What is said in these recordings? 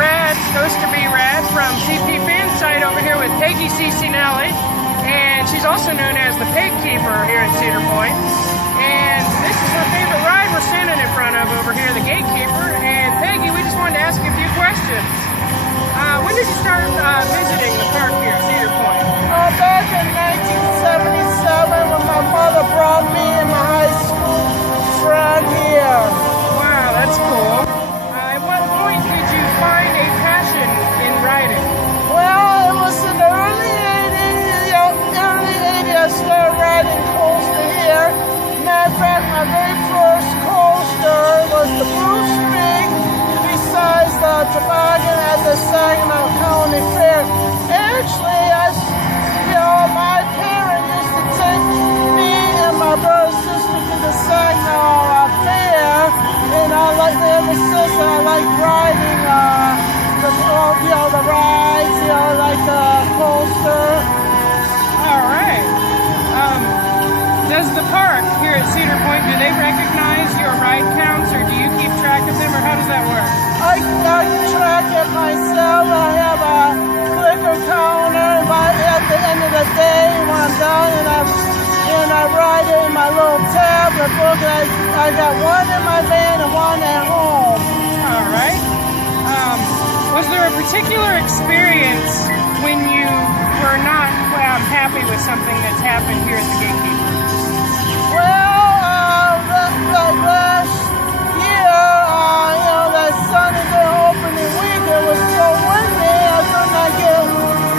Red, supposed to be Red, from CPfansite over here with Peggy Cicinelli, and she's also known as the PegKeeper here at Cedar Point. And this is her favorite ride we're standing in front of over here, the Gatekeeper. And Peggy, we just wanted to ask you a few questions. When did you start visiting the park here at Cedar Point? Back in 1977 when my mother brought me and my high school friend here. Wow, that's cool. At what point did you find a passion in riding? Well, it was in the early 80s. I started riding coaster here. Matter of fact, my very first coaster was the Blue Streak, besides the toboggan at the Saginaw County Fair. Actually, my parents used to take me and my brother and sister to the Saginaw Fair, and I like ever since I like riding the rides, like the coaster. All right. Does the park here at Cedar Point, do they recognize your ride counts, or do you keep track of them, or how does that work? I track it myself. I have a clicker counter, but at the end of the day, when I'm done, and I write it in my little tablet book. I got one in my van and one at home. All right. Was there a particular experience when you were not happy with something that's happened here at the Gatekeeper? Well, last year, that Sunday opening week, it was so windy, I could not get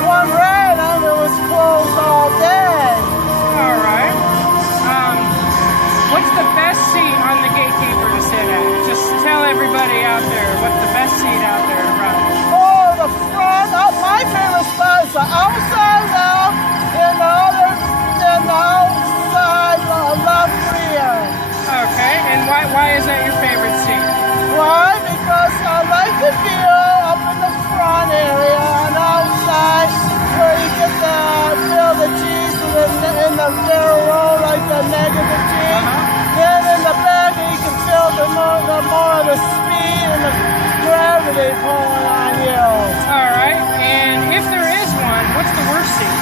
one ride on. It was closed all day. All right. What's the best seat on the Gatekeeper to sit at? Just tell everybody out there what's the best seat out there around. Oh, the front. My favorite spot is the outside left, and the outside left rear. Okay, and why is that your favorite seat? Why? Because I like the view up in the front area and outside where you get to feel the G's in the narrow road, like the negative G. Then in the back you can feel the more of the speed and the gravity pulling on you. All right, and if there is one, what's the worst seat?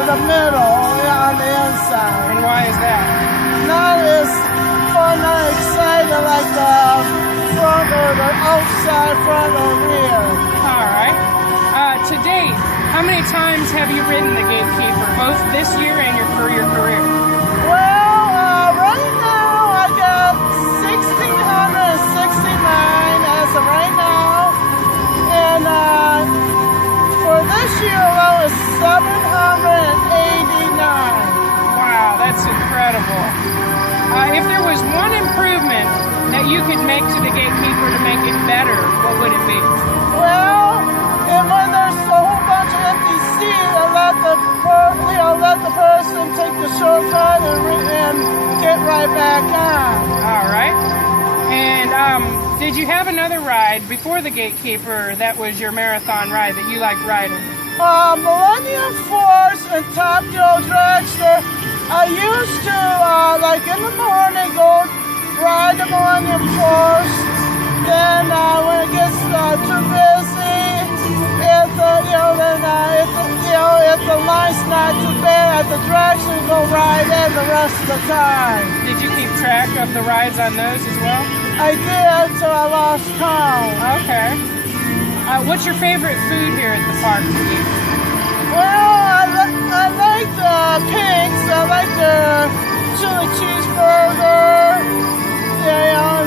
In the middle, on the inside. And why is that? Not as fun, not excited like the front or the outside, front or rear. All right. To date, how many times have you ridden the Gatekeeper, both this year and your career? Well, right now I got 1,669 as of right now, and for this year alone is 789. Wow, that's incredible. If there was one improvement that you could make to the Gatekeeper to make it better, what would it be? Well, and when there's a whole bunch of empty seats, let the person take the shortcut and get right back on. All right. And did you have another ride before the Gatekeeper that was your marathon ride that you liked riding? Millennium Force and Top Joe Dragster. I used to, like in the morning, go ride the Millennium Force. Then when it gets too busy, if the line's not too bad at the Dragster, go ride in the rest of the time. Did you keep track of the rides on those as well? I did, so I lost count. Okay. What's your favorite food here at the park to eat? Well, I like the pinks. I like the chili cheeseburger,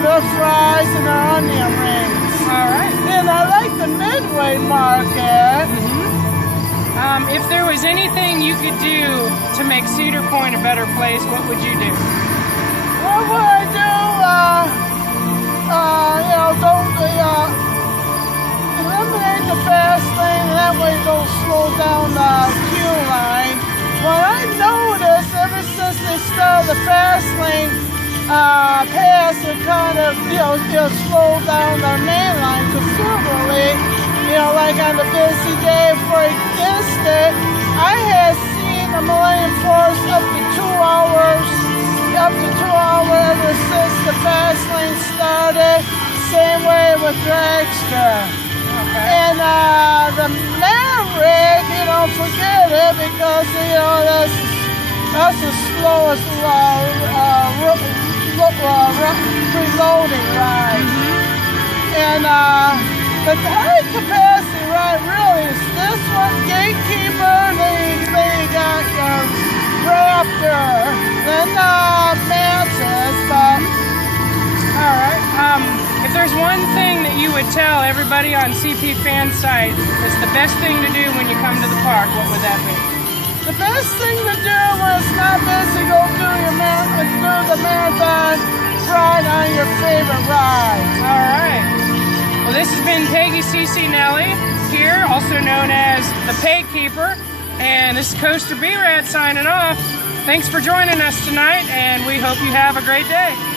the fries, and the onion rings. All right. And I like the Midway Market. If there was anything you could do to make Cedar Point a better place, what would you do? What would I do? Eliminate the fast lane, and that way don't slow down the queue line. What I noticed ever since they started the fast lane pass, it kind of slowed down the main line considerably. Like on the busy day, for instance, I had seen the Millennium Force up to 2 hours ever since the fast lane started. Same way with Dragster. And the Maverick, you don't forget it because, you know, that's the slowest reloading ride. And the high capacity ride really is this one, Gatekeeper. They got Raptor, then Mantis, but All right. If there's one thing that you would tell everybody on CPfansite is the best thing to do when you come to the park, what would that be? the best thing to do when it's not busy, go do the marathon ride on your favorite ride. All right. Well, this has been Peggy Cicinelli here, also known as the PegKeeper, and this is Coaster B-Rat signing off. Thanks for joining us tonight, and we hope you have a great day.